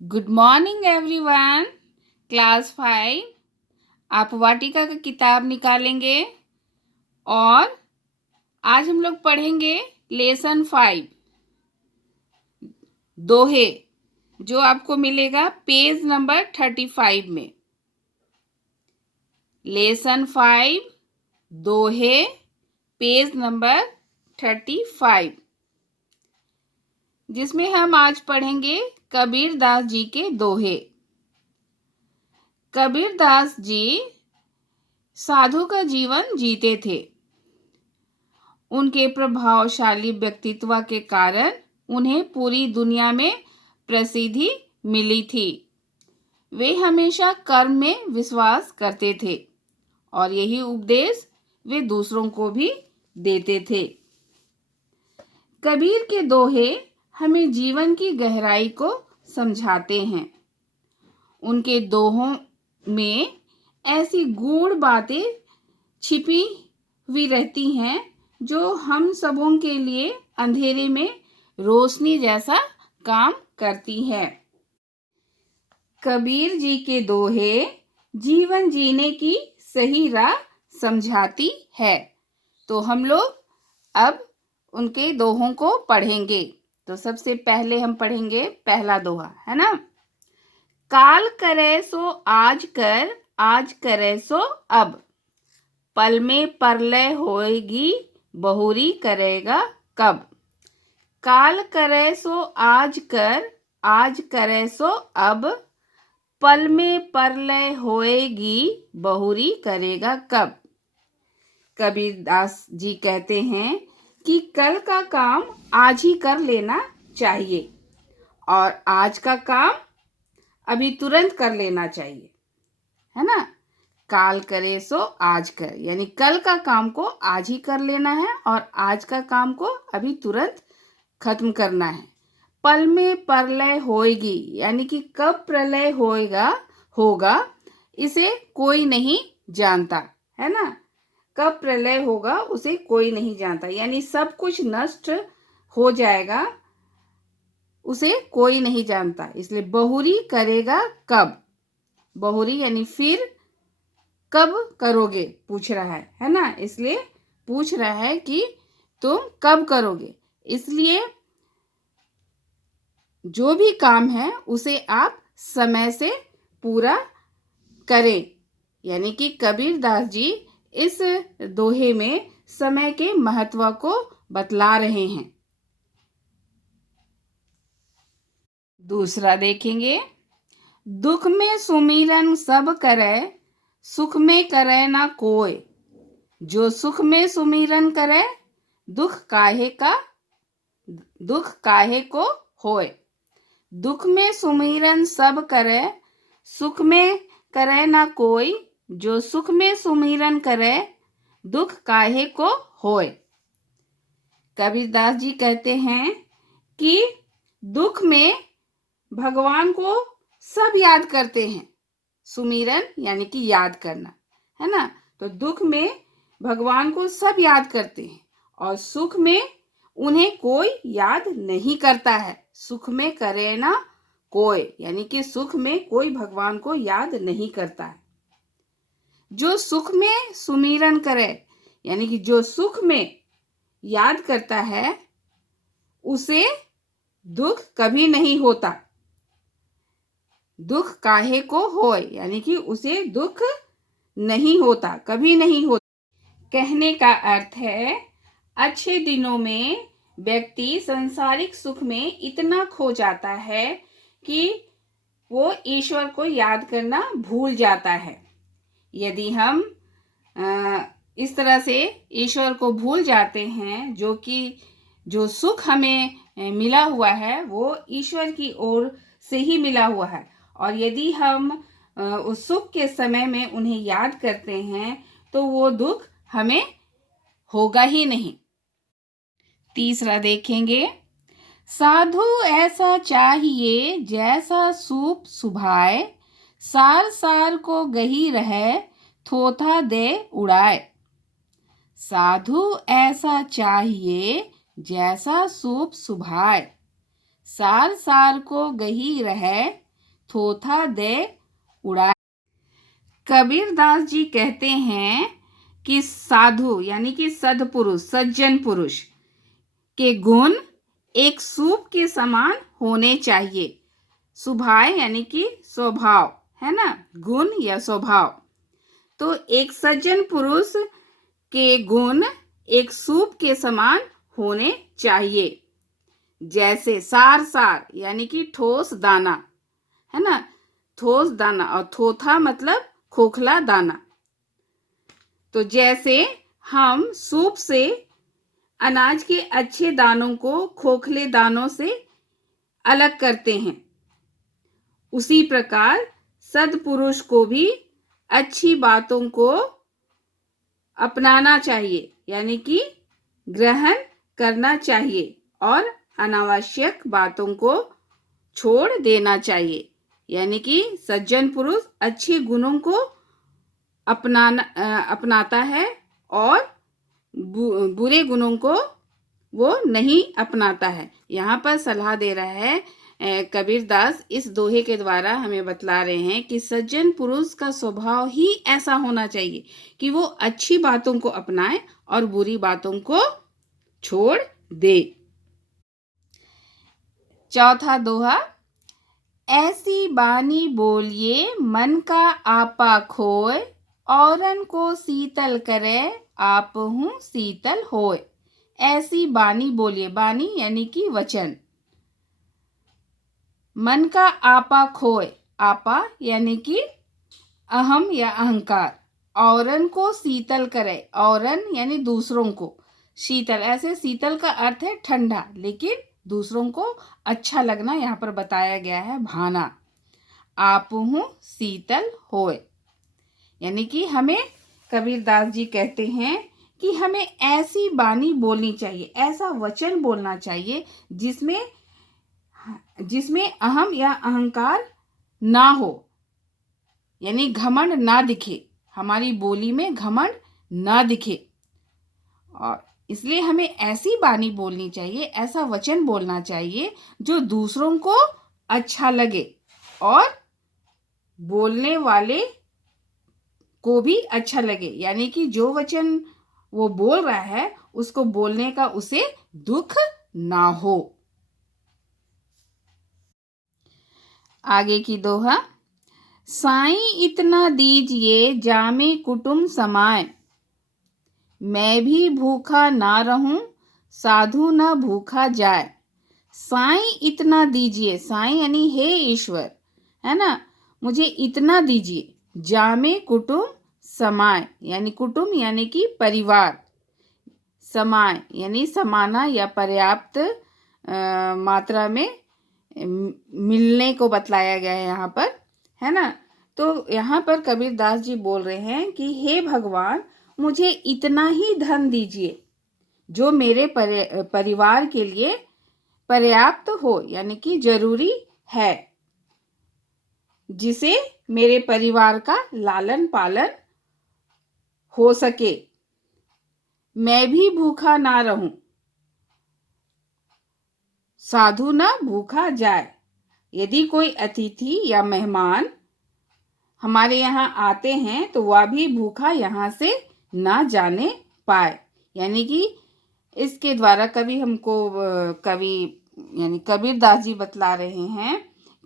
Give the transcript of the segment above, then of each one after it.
Good morning everyone. Class 5 आप वाटिका का किताब निकालेंगे और आज हम लोग पढ़ेंगे लेसन 5 दोहे, जो आपको मिलेगा पेज नंबर 35 में। लेसन 5 दोहे, पेज नंबर 35, जिसमें हम आज पढ़ेंगे कबीर दास जी के दोहे। कबीर दास जी साधु का जीवन जीते थे। उनके प्रभावशाली व्यक्तित्व के कारण उन्हें पूरी दुनिया में प्रसिद्धि मिली थी। वे हमेशा कर्म में विश्वास करते थे और यही उपदेश वे दूसरों को भी देते थे। कबीर के दोहे हमें जीवन की गहराई को समझाते हैं। उनके दोहों में ऐसी गूढ़ बातें छिपी हुई रहती हैं जो हम सबों के लिए अंधेरे में रोशनी जैसा काम करती है। कबीर जी के दोहे जीवन जीने की सही राह समझाती है। तो हम लोग अब उनके दोहों को पढ़ेंगे। तो सबसे पहले हम पढ़ेंगे पहला दोहा, है ना। काल करे सो आज कर, आज करे सो अब, पल में परलय होएगी, बहुरी करेगा कब। काल करे सो आज कर, आज करे सो अब, पल में परलय होएगी, बहुरी करेगा कब। कबीर दास जी कहते हैं कि कल का काम आज ही कर लेना चाहिए और आज का काम अभी तुरंत कर लेना चाहिए, है ना। काल करे सो आज कर, यानी कल का काम को आज ही कर लेना है और आज का काम को अभी तुरंत खत्म करना है। पल में प्रलय होएगी, यानी कि कब प्रलय होगा इसे कोई नहीं जानता, है ना। कब प्रलय होगा उसे कोई नहीं जानता, यानी सब कुछ नष्ट हो जाएगा, उसे कोई नहीं जानता। इसलिए बहुरी करेगा कब, बहुरी यानी फिर कब करोगे पूछ रहा है ना। इसलिए पूछ रहा है कि तुम कब करोगे। इसलिए जो भी काम है उसे आप समय से पूरा करें। यानी कि कबीर दास जी इस दोहे में समय के महत्व को बतला रहे हैं। दूसरा देखेंगे, दुख में सुमिरन सब करे, सुख में करे ना कोय। जो सुख में सुमिरन करे, दुख काहे को होय। दुख में सुमिरन सब करे, सुख में करे ना कोई। जो सुख में सुमिरन करे, दुख काहे को होय। कबीरदास जी कहते हैं कि दुख में भगवान को सब याद करते हैं। सुमिरन यानी कि याद करना, है ना। तो दुख में भगवान को सब याद करते हैं और सुख में उन्हें कोई याद नहीं करता है। सुख में करे ना कोई, यानी कि सुख में कोई भगवान को याद नहीं करता है। जो सुख में सुमिरन करे, यानी कि जो सुख में याद करता है उसे दुख कभी नहीं होता। दुख काहे को होय, यानी कि उसे दुख नहीं होता, कभी नहीं होता। कहने का अर्थ है अच्छे दिनों में व्यक्ति सांसारिक सुख में इतना खो जाता है कि वो ईश्वर को याद करना भूल जाता है। यदि हम इस तरह से ईश्वर को भूल जाते हैं, जो सुख हमें मिला हुआ है वो ईश्वर की ओर से ही मिला हुआ है, और यदि हम उस सुख के समय में उन्हें याद करते हैं तो वो दुख हमें होगा ही नहीं। तीसरा देखेंगे, साधु ऐसा चाहिए जैसा सूप सुभाए, सार सार को गही रहे, थोथा दे उड़ाए। साधु ऐसा चाहिए जैसा सूप सुभाए, सार सार को गही रहे, थोथा दे उड़ाए। कबीरदास जी कहते हैं कि साधु यानी कि सद्पुरुष, सज्जन पुरुष के गुण एक सूप के समान होने चाहिए। स्वभाव यानी कि स्वभाव, है ना, गुण या स्वभाव। तो एक सज्जन पुरुष के गुण एक सूप के समान होने चाहिए। जैसे सार सार यानी कि ठोस दाना, है ना, ठोस दाना, और थोथा मतलब खोखला दाना। तो जैसे हम सूप से अनाज के अच्छे दानों को खोखले दानों से अलग करते हैं, उसी प्रकार सद्पुरुष को भी अच्छी बातों को अपनाना चाहिए, यानी कि ग्रहण करना चाहिए, और अनावश्यक बातों को छोड़ देना चाहिए। यानी कि सज्जन पुरुष अच्छे गुणों को अपनाता है और बुरे गुणों को वो नहीं अपनाता है। यहाँ पर सलाह दे रहा है कबीरदास, इस दोहे के द्वारा हमें बतला रहे हैं कि सज्जन पुरुष का स्वभाव ही ऐसा होना चाहिए कि वो अच्छी बातों को अपनाए और बुरी बातों को छोड़ दे। चौथा दोहा, ऐसी बानी बोलिए मन का आपा खोए, औरन को शीतल करे आप हूँ शीतल होए। ऐसी बानी बोलिए, बानी यानी कि वचन। मन का आपा खोए, आपा यानी कि अहम या अहंकार। औरन को शीतल करे, औरन यानी दूसरों को, शीतल, ऐसे शीतल का अर्थ है ठंडा, लेकिन दूसरों को अच्छा लगना यहाँ पर बताया गया है, भाना। आप हूँ शीतल होए, यानी कि हमें कबीरदास जी कहते हैं कि हमें ऐसी बानी बोलनी चाहिए, ऐसा वचन बोलना चाहिए जिसमें अहम या अहंकार ना हो, यानी घमंड ना दिखे, हमारी बोली में घमंड ना दिखे। और इसलिए हमें ऐसी बानी बोलनी चाहिए, ऐसा वचन बोलना चाहिए जो दूसरों को अच्छा लगे और बोलने वाले को भी अच्छा लगे, यानी कि जो वचन वो बोल रहा है उसको बोलने का उसे दुख ना हो। आगे की दोहा, साईं इतना दीजिए जामे कुटुम समाए, मैं भी भूखा ना रहूं साधु ना भूखा जाए। साईं इतना दीजिए, साईं यानी हे ईश्वर, है ना, मुझे इतना दीजिए, जामे कुटुम समाए, यानी कुटुम यानी कि परिवार, समाए यानी समाना या पर्याप्त मात्रा में मिलने को बतलाया गया है यहाँ पर, है ना। तो यहाँ पर कबीरदास जी बोल रहे हैं कि हे भगवान, मुझे इतना ही धन दीजिए जो मेरे परिवार के लिए पर्याप्त हो, यानी कि जरूरी है, जिसे मेरे परिवार का लालन पालन हो सके, मैं भी भूखा ना रहूं, साधु ना भूखा जाए। यदि कोई अतिथि या मेहमान हमारे यहाँ आते हैं तो वह भी भूखा यहाँ से ना जाने पाए। यानी कि इसके द्वारा कवि यानी कबीरदास जी बतला रहे हैं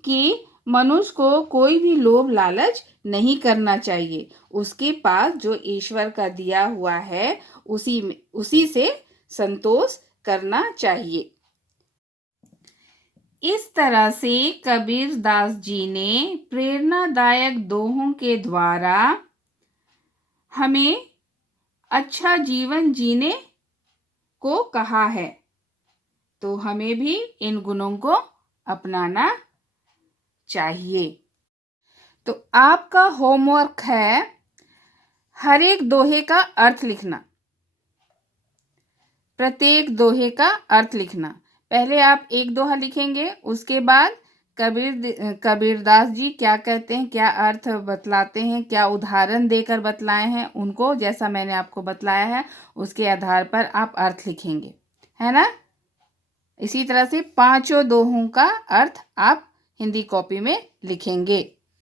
कि मनुष्य को कोई भी लोभ लालच नहीं करना चाहिए, उसके पास जो ईश्वर का दिया हुआ है उसी से संतोष करना चाहिए। इस तरह से कबीरदास जी ने प्रेरणादायक दोहों के द्वारा हमें अच्छा जीवन जीने को कहा है, तो हमें भी इन गुणों को अपनाना चाहिए। तो आपका होमवर्क है हर एक दोहे का अर्थ लिखना, प्रत्येक दोहे का अर्थ लिखना। पहले आप एक दोहा लिखेंगे, उसके बाद कबीरदास जी क्या कहते हैं, क्या अर्थ बतलाते हैं, क्या उदाहरण देकर बतलाए हैं, उनको जैसा मैंने आपको बतलाया है उसके आधार पर आप अर्थ लिखेंगे, है ना। इसी तरह से पांचों दोहों का अर्थ आप हिंदी कॉपी में लिखेंगे।